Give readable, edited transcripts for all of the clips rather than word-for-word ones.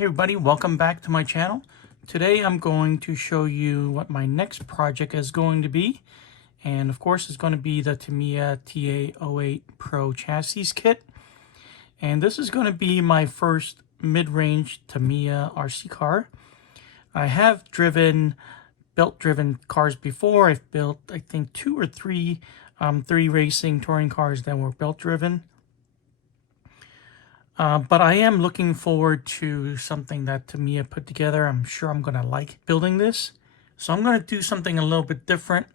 Hey everybody, welcome back to my channel. Today I'm going to show you what my next project is going to be. And of course it's going to be the Tamiya TA08 PRO Chassis Kit. And this is going to be my first mid-range Tamiya RC car. I have belt-driven cars before. I've built, I think, two or three racing touring cars that were belt-driven. But I am looking forward to something that Tamiya put together. I'm sure I'm going to like building this. So I'm going to do something a little bit different.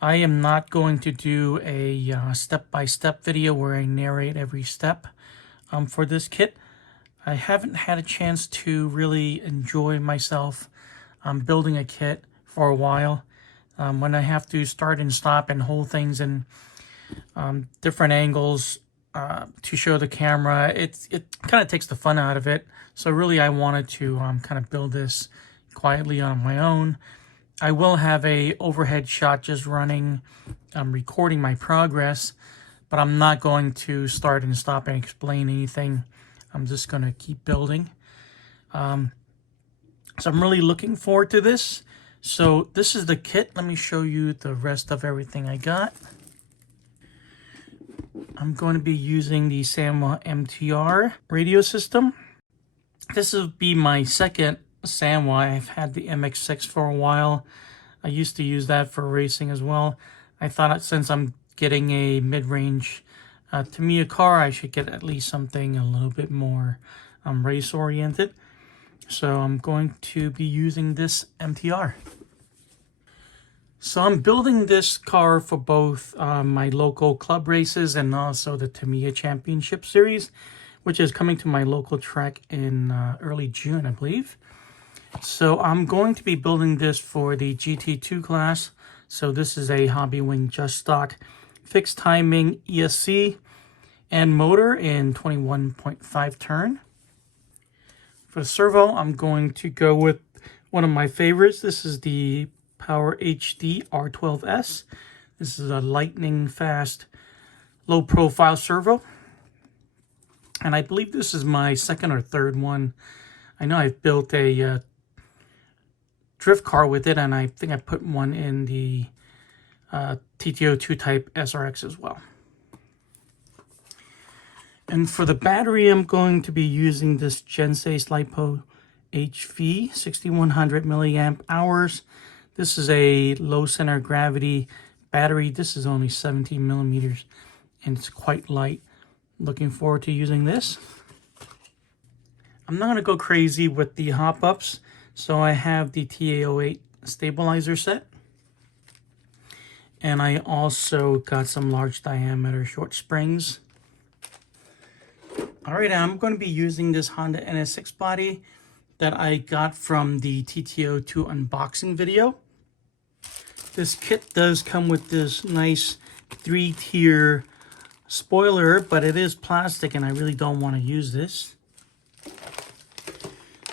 I am not going to do a step-by-step video where I narrate every step for this kit. I haven't had a chance to really enjoy myself building a kit for a while. When I have to start and stop and hold things in different angles, to show the camera, it kind of takes the fun out of it. So really I wanted to kind of build this quietly on my own. I will have a overhead shot just running, recording my progress, but I'm not going to start and stop and explain anything. I'm just going to keep building. So I'm really looking forward to this. So this is the kit. Let me show you the rest of everything I got. I'm going to be using the Sanwa MTR radio system. This will be my second Sanwa. I've had the MX6 for a while. I used to use that for racing as well. I thought since I'm getting a mid-range Tamiya car, I should get at least something a little bit more race-oriented. So I'm going to be using this MTR. So I'm building this car for both my local club races and also the Tamiya Championship Series, which is coming to my local track in early June, I believe. So I'm going to be building this for the GT2 class. So this is a Hobbywing Justock fixed timing ESC and motor in 21.5 turn. For the servo, I'm going to go with one of my favorites. This is the Power HD R12S. This is a lightning fast, low profile servo. And I believe this is my second or third one. I know I've built a drift car with it, and I think I put one in the TT02 type SRX as well. And for the battery, I'm going to be using this Gensace LiHV 6100 milliamp hours. This is a low center of gravity battery. This is only 17 millimeters and it's quite light. Looking forward to using this. I'm not going to go crazy with the hop-ups. So I have the TA08 stabilizer set. And I also got some large diameter short springs. Alright, I'm going to be using this Honda NS6 body that I got from the TT02 unboxing video. This kit does come with this nice 3-tier spoiler, but it is plastic and I really don't want to use this.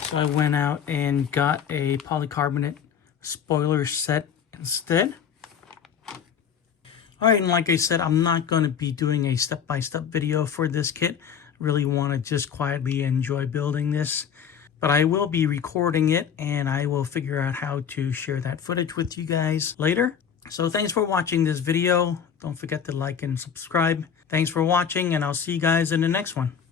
So I went out and got a polycarbonate spoiler set instead. Alright, and like I said, I'm not going to be doing a step-by-step video for this kit. I really want to just quietly enjoy building this. But I will be recording it and I will figure out how to share that footage with you guys later. So thanks for watching this video. Don't forget to like and subscribe. Thanks for watching and I'll see you guys in the next one.